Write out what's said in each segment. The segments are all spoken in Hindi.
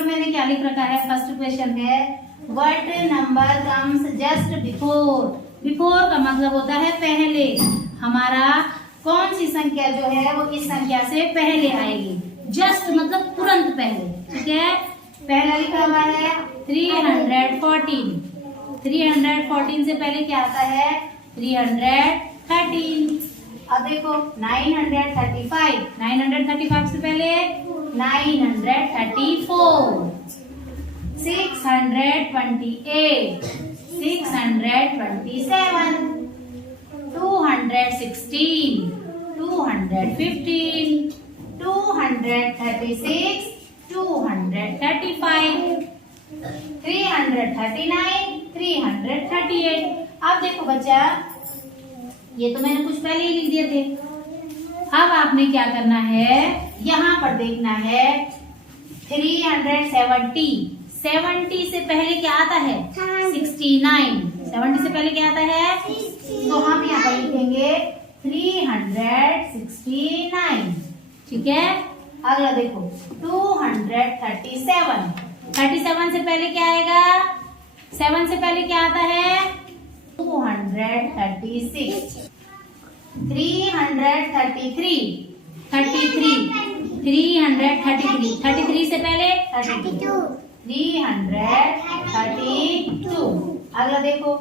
ऊपर मैंने क्या लिख रखा है, फर्स्ट क्वेश्चन है what number comes just before. Before का मतलब होता है पहले। हमारा कौन सी संख्या जो है वो इस संख्या से पहले आएगी। जस्ट मतलब तुरंत पहले, ठीक है। पहला लिखा हुआ है 314। 314 से पहले क्या आता है, 313। अब देखो 935। 935 से पहले 934। 628। 627। 216। 215। 236। 235। 339। 338। अब देखो बच्चा, ये तो मैंने कुछ पहले ही लिख दिए थे। अब आपने क्या करना है, यहाँ पर देखना है 370। 70 से पहले क्या आता है, 69। 70 से पहले क्या आता है, तो हम यहाँ पर लिखेंगे 369, ठीक है। अगला देखो 237। 37 से पहले क्या आएगा, 7 से पहले क्या आता है, 236। 333। 33 से पहले 32। 332। अगला देखो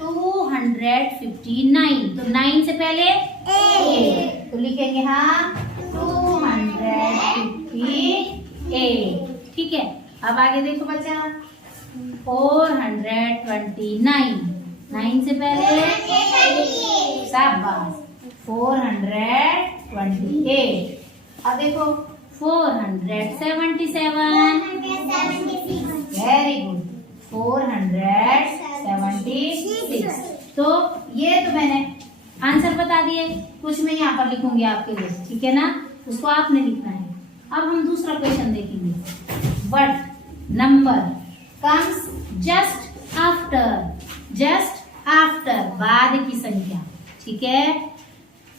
259। तो 9 से पहले 8, तो लिखेंगे हाँ 258, ठीक है। अब आगे देखो बच्चा 429। 9 से पहले शाबाश 428। अब देखो 477। Very good 476। तो ये तो मैंने आंसर बता दिए, कुछ मैं यहाँ पर लिखूंगी आपके लिए, ठीक है ना, उसको आपने लिखना है। अब हम दूसरा क्वेश्चन देखेंगे। What number comes just after. Just after बाद की संख्या, ठीक है।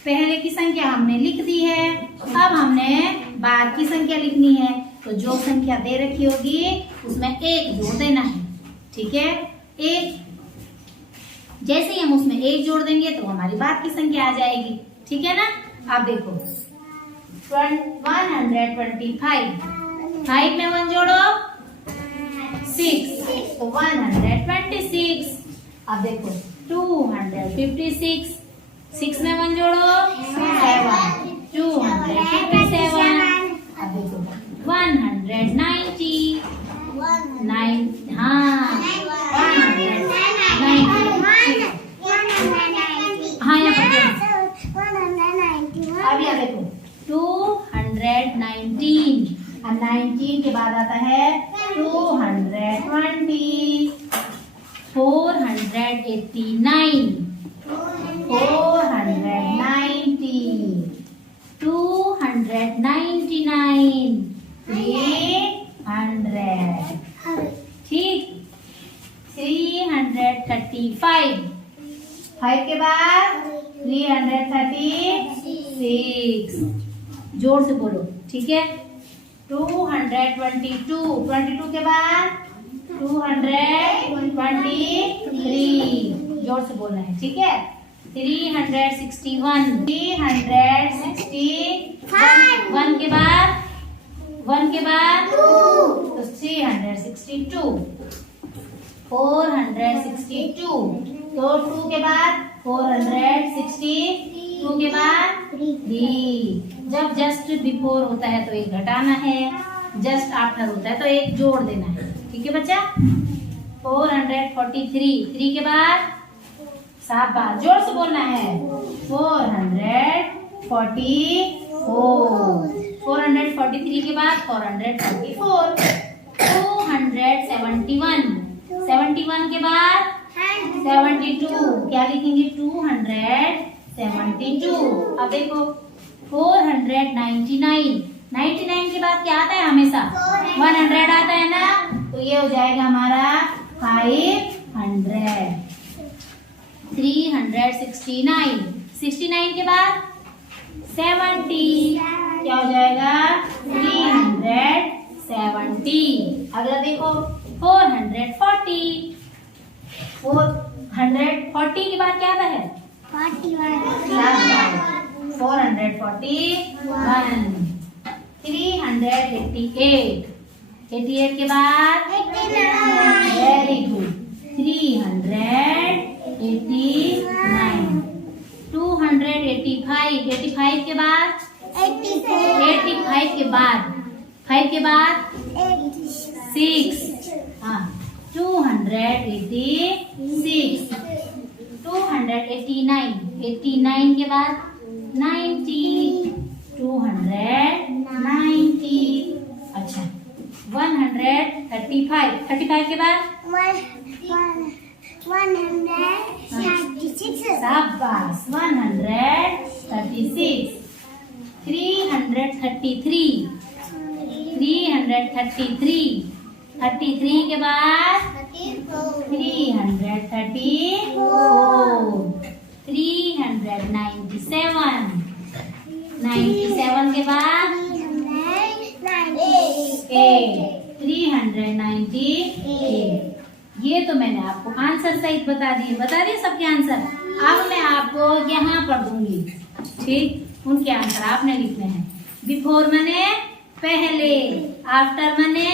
पहले की संख्या हमने लिख दी है, अब हमने बाद की संख्या लिखनी है। तो जो संख्या दे रखी होगी उसमें एक जोड़ देना है, ठीक है। एक जैसे ही हम उसमें एक जोड़ देंगे तो हमारी बाद की संख्या आ जाएगी, ठीक है ना। अब देखो 125। 5 में 1 जोड़ो 6, तो 126। अब देखो 256। 6 में 1 जोड़ो 7, 257। अब देखो 190। 9 हाँ 190। हाँ यहाँ पर अब यहाँ देखो 219। अब 19 के बाद आता है 220। 489। 490। 299। 300, ठीक। 335। 5 के बाद 336। जोर से बोलो, ठीक है। 222। 22 के बाद 223। जोर से बोलना है, ठीक है। 361। 361 1 के बाद 2, तो 362। 462। तो 2 के बाद 462 के बाद 3। जब जस्ट बिफोर होता है तो एक घटाना है, जस्ट आफ्टर होता है तो एक जोड़ देना है, ठीक है बच्चा। 443। 3 के बाद शाबाश जोर से बोलना है 444। 443 के बाद 444। 271। 71 के बाद 72, क्या लिखेंगे 272। अब देखो 499। 99 के बाद क्या आता है हमेशा 100 आता है ना, तो ये हो जाएगा हमारा 500। 369। 69 के बाद 70, क्या हो जाएगा 370। 70। अगला देखो 440। 440 के बाद क्या आता है 441। 388। 88 के बाद वेरी गुड 389। 285। 85 के बाद 85 के बाद 5 के बाद 6। हाँ 286। 289। 89 के बाद 90। 290। अच्छा 135। 35 के बाद 136। शाबाश 136। 333। 333। 33 के बाद 334। 397। 97 के बाद 398। ये तो मैंने आपको आंसर सहित बता दिए सबके आंसर। अब मैं आपको यहाँ पर दूंगी, ठीक, उनके आंसर आपने लिखने हैं। बिफोर मने पहले, आफ्टर मने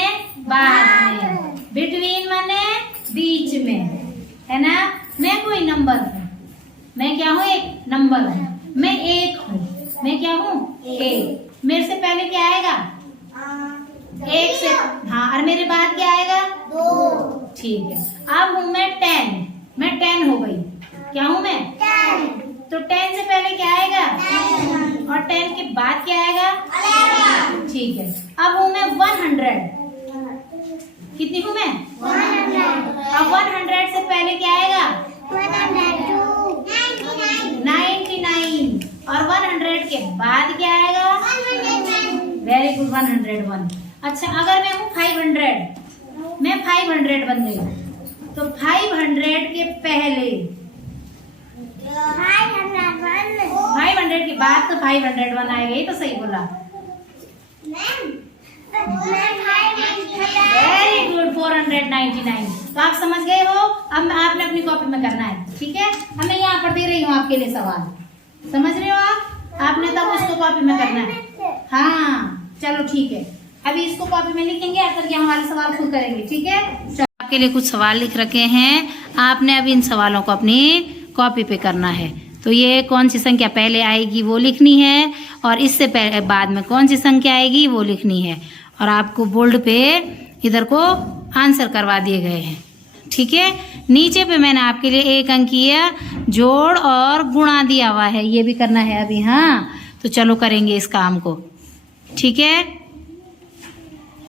बाद में, बिटवीन मने बीच में, है ना। मैं कोई नंबर हूँ, मैं क्या हूँ, एक नंबर हूँ। मैं एक हूँ, मैं क्या हूँ, एक। मेरे से पहले क्या आएगा, एक से, हाँ, और मेरे बाद क्या आएगा, 2। ठीक है। अब हूँ मैं 10, मैं 10 हो गई। क्या हूँ मैं, 10। तो 10 से पहले क्या आएगा, 10। और 10 के बाद क्या आएगा, 11। ठीक है। अब हूँ मैं 100। कितनी हूँ मैं, 100। अब 100 से पहले क्या आएगा, 99। और 100 के बाद क्या आएगा, वेरी गुड 101। अच्छा अगर मैं हूँ 500, मैं 500 बन गई, तो 500 के पहले 500 के बाद तो 501 आएगा। ये तो सही बोला, वेरी गुड 499। तो आप समझ गए हो। अब आपने अपनी कॉपी में करना है, ठीक है। अब मैं यहाँ पर दे रही हूँ आपके लिए सवाल, समझ रहे हो आप, आपने तब उसको कॉपी में करना है। हाँ चलो ठीक है, अभी इसको कॉपी में लिखेंगे, आकर के हमारे सवाल खुद करेंगे, ठीक है। आपके लिए कुछ सवाल लिख रखे हैं, आपने अभी इन सवालों को अपनी कॉपी पे करना है। तो ये कौन सी संख्या पहले आएगी वो लिखनी है, और इससे पहले बाद में कौन सी संख्या आएगी वो लिखनी है। और आपको बोर्ड पे इधर को आंसर करवा दिए गए हैं, ठीक है। नीचे पे मैंने आपके लिए एक अंकीय जोड़ और गुणा दिया हुआ है, ये भी करना है अभी। हाँ तो चलो करेंगे इस काम को, ठीक है।